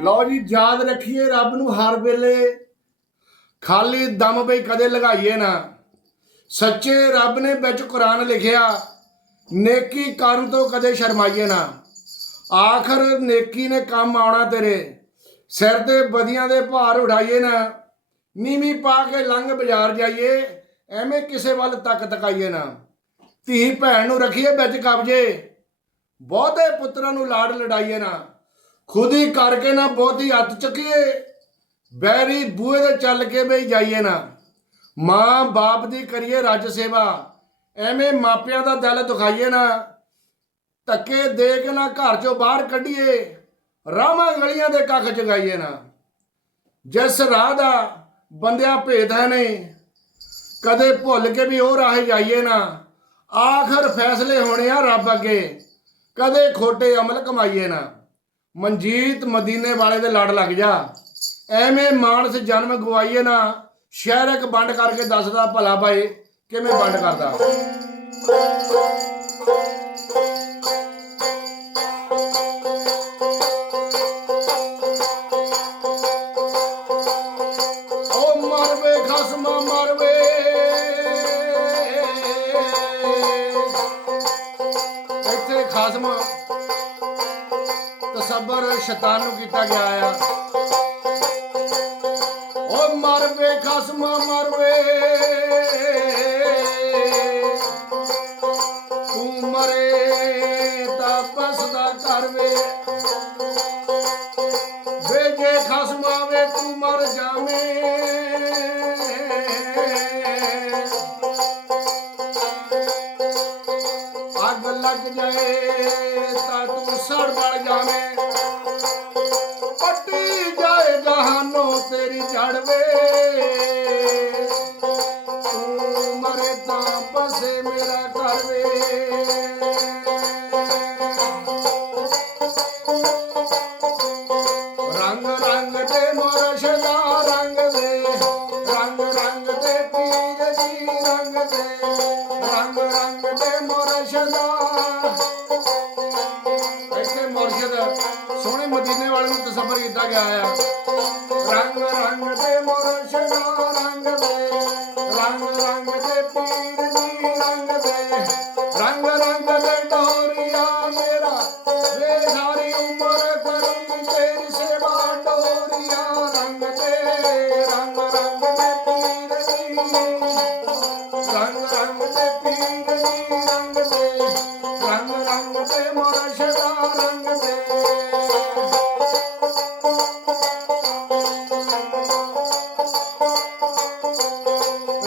ਲਓ ਜੀ, ਯਾਦ ਰੱਖੀਏ ਰੱਬ ਨੂੰ ਹਰ ਵੇਲੇ। ਖਾਲੀ ਦਮ ਬਈ ਕਦੇ ਲਗਾਈਏ ਨਾ। ਸੱਚੇ ਰੱਬ ਨੇ ਵਿੱਚ ਕੁਰਾਨ ਲਿਖਿਆ, ਨੇਕੀ ਕਰਨ ਤੋਂ ਕਦੇ ਸ਼ਰਮਾਈਏ ਨਾ। ਆਖਰ ਨੇਕੀ ਨੇ ਕੰਮ ਆਉਣਾ ਤੇਰੇ। ਸਿਰ ਤੇ ਬਦੀਆਂ ਦੇ ਭਾਰ ਉਡਾਈਏ ਨਾ। ਨੀਵੀਂ ਪਾ ਕੇ ਲੰਘ ਬਾਜ਼ਾਰ ਜਾਈਏ, ਐਵੇਂ ਕਿਸੇ ਵੱਲ ਤੱਕ ਤਕਾਈਏ ਨਾ। ਧੀ ਭੈਣ ਨੂੰ ਰੱਖੀਏ ਵਿੱਚ ਕਬਜੇ। ਬਹੁਤੇ ਪੁੱਤਰਾਂ ਨੂੰ ਲਾੜ ਲੜਾਈਏ ਨਾ। ਖੁਦ ਹੀ ਕਰਕੇ ਨਾ ਬਹੁਤੀ ਹੱਥ ਚੱਕੀਏ। ਬੈਰੀ ਬੂਹੇ ਦੇ ਚੱਲ ਕੇ ਬਈ ਜਾਈਏ ਨਾ। ਮਾਂ ਬਾਪ ਦੀ ਕਰੀਏ ਰੱਜ ਸੇਵਾ। ਐਵੇਂ ਮਾਪਿਆਂ ਦਾ ਦਿਲ ਦੁਖਾਈਏ ਨਾ। ਧੱਕੇ ਦੇ ਕੇ ਨਾ ਘਰ ਚੋਂ ਬਾਹਰ ਕੱਢੀਏ। ਰਾਵਾਂ ਗਲੀਆਂ ਦੇ ਕੱਖ ਜਗਾਈਏ ਨਾ। ਜਿਸ ਰਾਹ ਦਾ ਬੰਦਿਆਂ ਭੇਦ ਹੈ ਨਹੀਂ, ਕਦੇ ਭੁੱਲ ਕੇ ਵੀ ਉਹ ਰਾਹ ਜਾਈਏ ਨਾ। ਆਖਰ ਫੈਸਲੇ ਹੋਣੇ ਆ ਰੱਬ ਅੱਗੇ। ਕਦੇ ਖੋਟੇ ਅਮਲ ਕਮਾਈਏ ਨਾ। ਮਨਜੀਤ ਮਦੀਨੇ ਵਾਲੇ ਦੇ ਲੜ ਲੱਗ ਜਾ। ਐਵੇਂ ਮਾਨਸ ਜਨਮ ਗਵਾਈਏ ਨਾ, ਸ਼ਹਿਰ ਇੱਕ ਵੰਡ ਕਰਕੇ ਦੱਸਦਾ ਭਲਾ ਭਾਈ ਕਿਵੇਂ ਵੰਡ ਕਰਦਾ। ਓ ਮਰਵੇ, ਖਸਮਾ ਮਰਵੇ ਸ਼ੈਤਾਨ ਨੂੰ ਕੀਤਾ ਗਿਆ ਆ ਓ ਮਰਵੇ ਖਸਮਾ ਮਰਵੇ। ਤੂੰ ਲੱਗ ਜਾਏ ਤਾਂ ਤੂੰ ਸੜ ਬਲ ਜਾਵੇਂ। ਪੱਟੀ ਜਾਏ ਜਹਾਨੋਂ ਤੇਰੀ ਚੜਵੇ ਮਰਸ਼ਦਾ ਇੱਥੇ ਮੁਰਸ਼ਦ, ਸੋਹਣੇ ਮਦੀਨੇ ਵਾਲੇ ਨੂੰ ਤਸੱਵਰ ਕੀਤਾ ਗਿਆ ਆ ਰੰਗ ਰੰਗ ਦੇ ਮੁਰਸ਼ਦਾ ਰੰਗ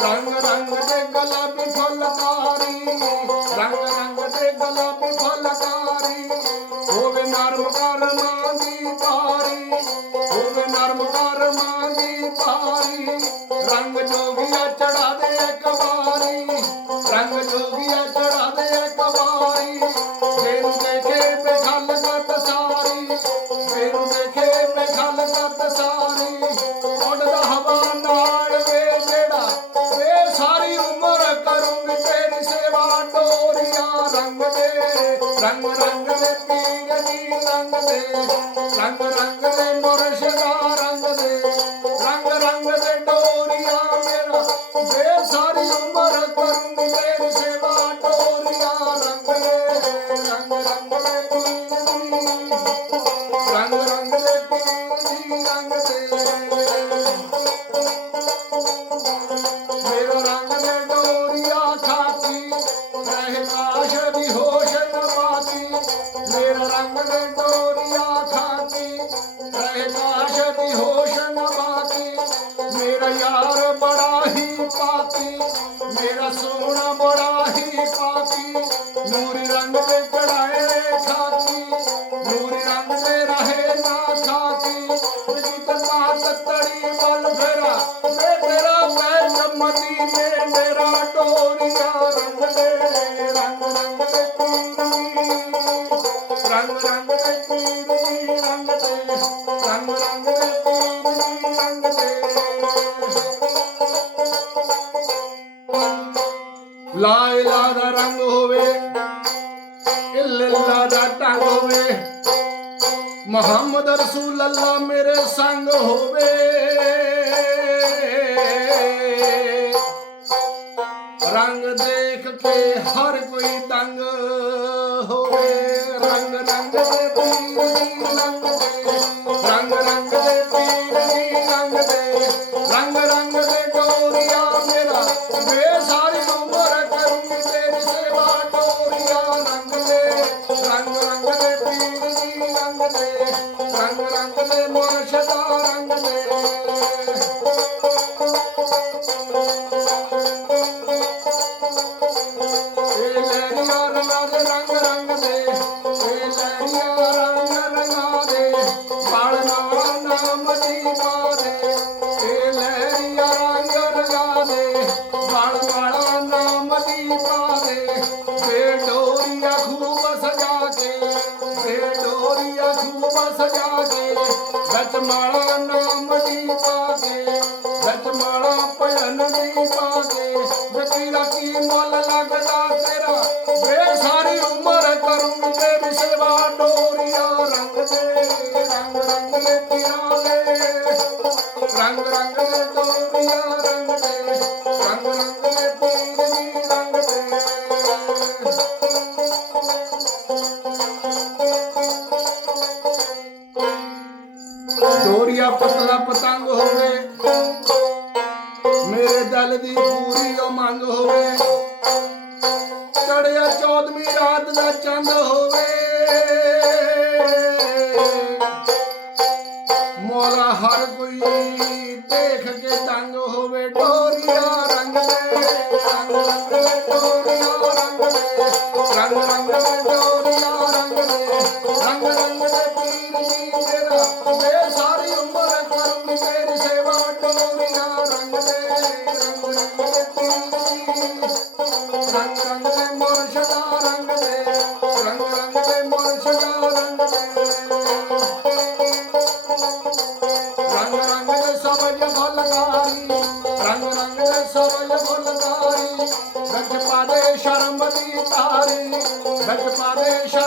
ਰੰਗ ਰੰਗ ਦੇ ਗੁਲਾਬੀ ਫੁੱਲਕਾਰੀ ਰੰਗ ਰੰਗ ਦੇ ਗੁਲਾਬੀ ਫੁੱਲਕਾਰੀ ਹੋਵੇ ਨਰਮ ਕਰਮਾਂ ਦੀ ਪਾਰੀ, ਹੋਵੇ ਨਰਮ ਕਰਮਾਂ ਦੀ ਤਾਰੀ ਰੰਗ ਜੋਗੀਆ ਚੜਾ ਦੇ ਇੱਕ ਰੰਗ ਰੰਗ ਦੇ ਮੁਰਸ਼ਦਾ ਰੰਗ ਦੇ, ਰੰਗ ਰੰਗ ਦੇ ਡੋਰੀਆਂ ਮੇਰਾ। ਵੇ ਸਾਰੀ ਉਮਰ ਕਰੂੰਗੀ ਤੇਰੀ ਸੇਵਾ ਡੋਰੀਆਂ ਰੰਗ ਦੇ, ਰੰਗ ਰੰਗ ਦੇ ਪੀਰ ਰੰਗ ਰੰਗ ਦੇ ਪੀਰ ਰੰਗ ਦੇ। ਮੇਰਾ ਰੰਗ ਦੇ ਡੋਰੀਆ ਖਾਤੀ ਰਹਿ ਕਾਸ਼ ਦੀ ਹੋਸ਼ ਨ ਪਾਤੀ ਮੇਰਾ ਰੰਗ ਦੇ ਡੋਰੀਆ Thank you. ਹੋਵੇ ਦਾ ਟੰਗ ਹੋਵੇ। ਮੁਹੰਮਦ ਰਸੂਲ ਅੱਲਾ ਮੇਰੇ ਸੰਗ ਹੋਵੇ। ਰੰਗ ਦੇਖ ਕੇ ਹਰ ਕੋਈ ਤੰਗ ਹੋਵੇ। ਰੰਗ ਰੰਗ ਦੇ ਪੀਰ ਰੰਗ ਦੇ ਰੰਗ ਰੰਗ ਦੇ ਪੀਰ ਰੰਗ ਦੇ ਰੰਗ ਰੰਗ ਦੇ ਵਿੱਚ ਨਾਮ ਦੀ ਪਾ ਕੇ ਭਜਨ ਦੀ ਪਾ ਵਕੀਰਾ ਕੀ ਮੁੱਲ ਲੱਗਦਾ ਤੇਰਾ? ਵੇ ਸਾਰੀ ਉਮਰ ਕਰੂੰ ਤੇਰੀ ਸੇਵਾ, ਡੋਰੀਆ ਰੰਗ ਦੇ, ਰੰਗ ਰੰਗ ਦੇ ਪੀਰਾਂ ਰੰਗ ਰੰਗ ਦੇ ਡੋਰੀਆ ਰੰਗ ਦੇ ਰੰਗ ਦੀ ਪੂਰੀ ਉਮੰਗ ਹੋਵੇ। ਚੜਿਆ ਚੌਦਵੀਂ ਰਾਤ ਦਾ ਚੰਦ ਹੋਵੇ। ਮੋਲਾ ਹਰ ਕੋਈ ਦੇਖ ਕੇ ਤੰਗ ਹੋਵੇ। ਡੋਰੀਆ ਰੰਗ ਦੇ, ਰੰਗ ਰੰਗ ਦੇ, ਡੋਰੀਆ ਰੰਗ ਦੇ, ਰੰਗ ਰੰਗ ਦੇ, ਡੋਰੀਆ ਰੰਗ ਦੇ, ਰੰਗ ਰੰਗ ਦੇ Hare Hare Hare